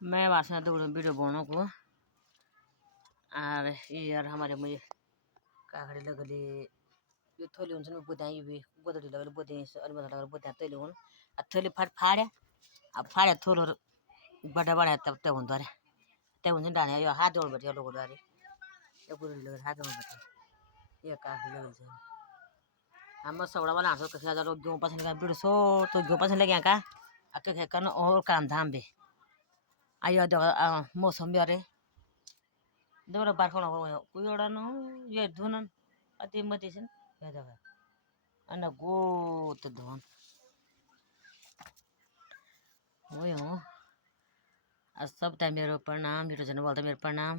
मैं वासना दौड़ वीडियो बनाने को और यार हमारे मुझे काकड़ी लगली यो थोली हुन्छ नि बुदाई भी गोदडी लगल बुदाई अनि बदा लगल बुदाई तैले हुन आ थोली फाड्या अब फाड्या थोलहरु बडा बडा तब हुँदो रे त्यो हुन्छ डाने यो हात जोड बटे लोगो रे यो गुरुडी लगल हात जोड बटे यो काकड़ी लगल छ हम सौड़ा वाला हंसो कखिया जलो क्यों पसंद का वीडियो सो तो क्यों पसंद लगे का अके कन और काम धाम भी आयो दो मौसम भी अरे दौरा बार्खौना उयोडा न यो धुनन अति मति छन् यो जग्गा अन गो त धन हो सबलाई मेरो प्रणाम भिडियो हेर्नु बोल्दा मेरो प्रणाम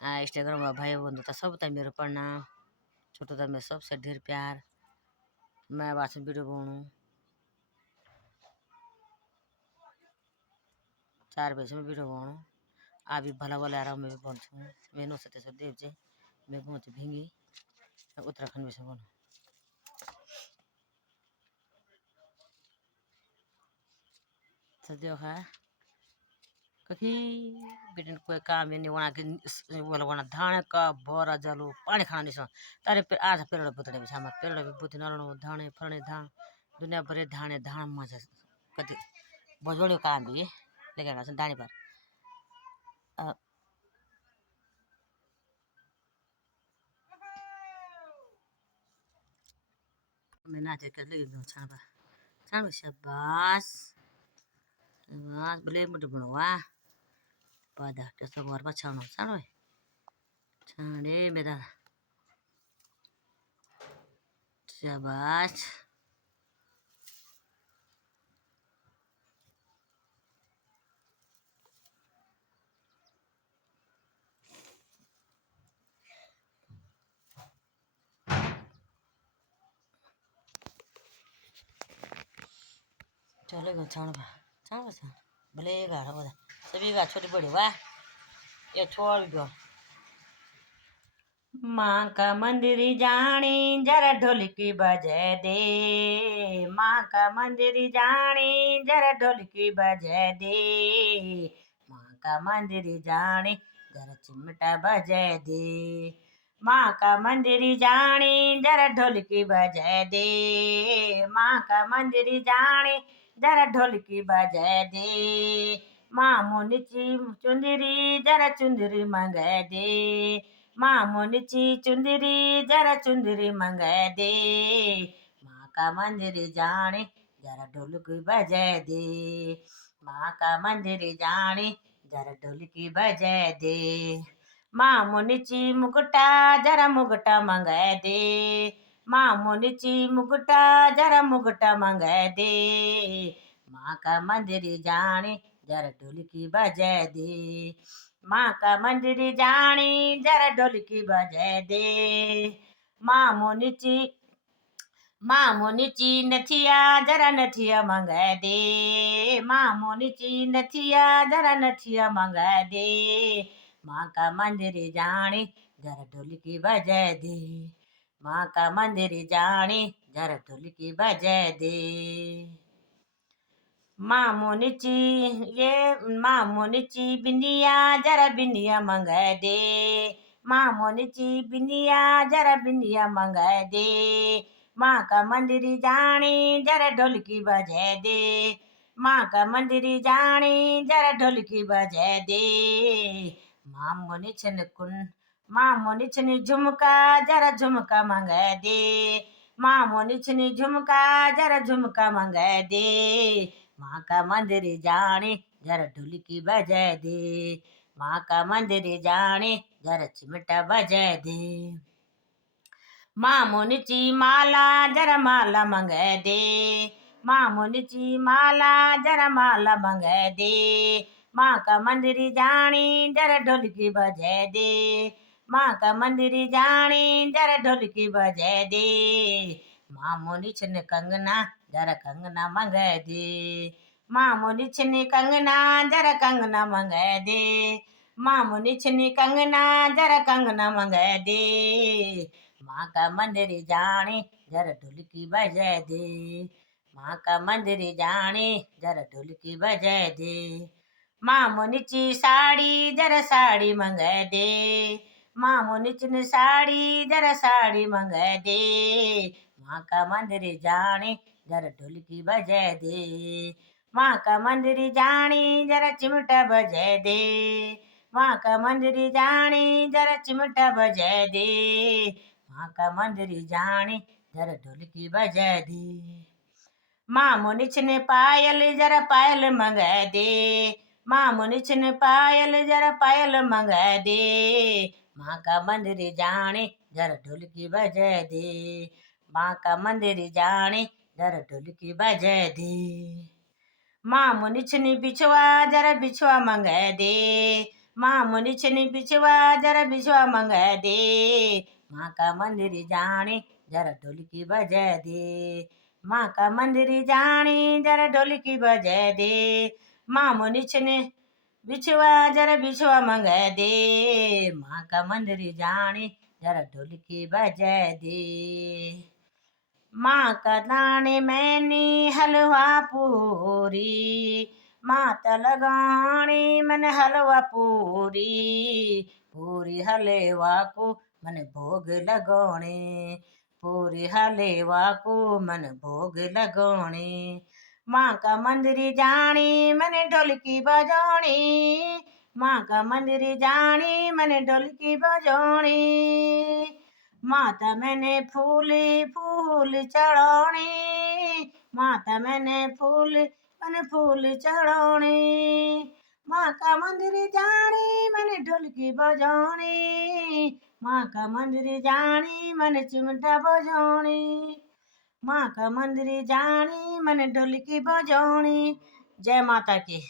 इंस्टाग्राम भाई बंधु त सबलाई मेरो प्रणाम छोटो त मेरो सबसे ढेर प्यार मैं वासन वीडियो बनाऊँ 4 बजे में वीडियो बनाऊँ अभी भला वाला आराम में बोलूँ मैंने सत्य से देव जी मैं बहुत भिंगी उत्तराखंड में से बोलूँ सत्य है कहीं बेटन कोई काम नहीं वहाँ के वाला वहाँ धान का बोरा जलो पानी खाना नहीं सो तारे पे आज पेड़ बुतने भी सामने पेड़ भी बुतने ना धाने फलने धान दुनिया भरे धाने धान मजा कति बजोड़े काम भी लेकिन ऐसा दाने पर मैं नाचे कर लेकिन छानबा शाबाश शाबाश बोले मुझे बनवा pada ke luar bacaan sana छाने मेरा शाबाश चलेगा छानबा छानबा भले गाड़ा बोला सभी गा छोटी बड़ी वाह ये छोड़ दो माँ का मंदिर जानी जरा ढोलकी बजे दे माँ का मंदिर जानी जरा ढोलकी बजे दे माँ का मंदिर जानी जरा चिमटा बजे दे माँ का मंदिर जानी जरा ढोलकी बजे दे माँ का मंदिर जानी जरा ढोलकी बजे दे माँ मुनिची चुंदरी जरा चुंदरी मंगा दे माँ मुनिची चुंदरी जरा चुंदरी मंगा दे माँ का मंदिर जाने जरा ढोलकी बजा दे माँ का मंदिर जाने जरा ढोलकी बजा दे माँ मुनिची मुकुटा जरा मुकुटा मंगा दे माँ मुनिची मुकुटा जरा मुकुटा मंगा दे माँ का मंदिर जाने जरा ढोलकी बजा दे माँ का मंदिर जानी जरा ढोलकी बजा दे माँ मोनिची नथिया जरा नथिया मंगा दे माँ मोनिची नथिया जरा नथिया मंगा दे माँ का मंदिर जानी जरा ढोलकी बजा दे माँ का मंदिर जानी जरा ढोलकी बजा दे माँ मोनिची बिंदिया जरा बिंदिया मंगा दे माँ मोनिची बिंदिया जरा बिंदिया मंगा दे माँ का मंदिर जानी जरा ढोलकी बजा दे माँ का मंदिर जानी जरा ढोलकी बजा दे माँ मोनिछन झुमका जरा झुमका मंगा दे माँ मोनिछन झुमका जरा झुमका मंगा दे माँ का मंदिर जाने जरा ढोलकी बजा दे माँ का मंदिर जाने जरा चिमटा बजा दे माँ मुनिची माला जरा माला मंगा दे माँ मुनिची माला जरा माला मंगा दे माँ का मंदिर जाने जरा ढोलकी बजा दे माँ का मंदिर जाने जरा ढोलकी बजा दे माँ मुनिछन कंगना जरा कंगना मंगा दे माँ मुनिछन कंगना जरा कंगना मंगा दे माँ मुनिछन कंगना जरा कंगना मंगा दे माँ का मंदिर जाने जरा ढोलकी बजा दे माँ का मंदिर जाने जरा ढोलकी बजा दे मामो नीची साड़ी जरा साड़ी मंगा दे, मामो नीचन साड़ी जरा साड़ी मंगा दे, माँ का मंदिर जाने जरा ढोलकी बजा दे, माँ का मंदिर जाने जरा चिमटा बजा दे, माँ का मंदिर जाने जरा चिमटा बजा दे, माँ का मंदिर जाने जरा ढोलकी बजा दे, मामो नीचन पायल जरा पायल मंगा दे, मामो नीचन पायल जरा पायल मंगा दे, माँ का मंदिर जाने जरा ढोलकी बजा दे, माँ का मंदिर जाने जरा ढोलकी बजा दे, मामो नीचन बिछवा जरा बिछवा मंगा दे, मामो नीचन बिछवा जरा बिछवा मंगा दे, माँ का मंदिर जाने जरा ढोलकी बजा दे, माँ का मंदिर जाने जरा ढोलकी बजा दे, मामो नीचन बिछवा जरा बिछवा मंगा दे, माँ का मंदिर जाने जरा ढोलकी बजा दे, माँ का दाने मैंने हलवा पूरी, माता लगानी मन हलवा पूरी, पूरी हलवा को मन भोग लगोणे, पूरी हलवा को मन भोग लगोणे, माँ का मंदिर जानी मन ढोलकी बजानी, माँ का मंदिर जानी मन ढोलकी बजानी, माता मैंने फूल फूल चढ़ाने, माता मैंने फूल मन फूल चढ़ाने, माँ का मंदिर जानी मन ढोलकी बजानी, माँ का मंदिर जानी मन चिमटा बजानी, माँ का मंदिर जानी मन ढोलकी बजानी। जय माता की।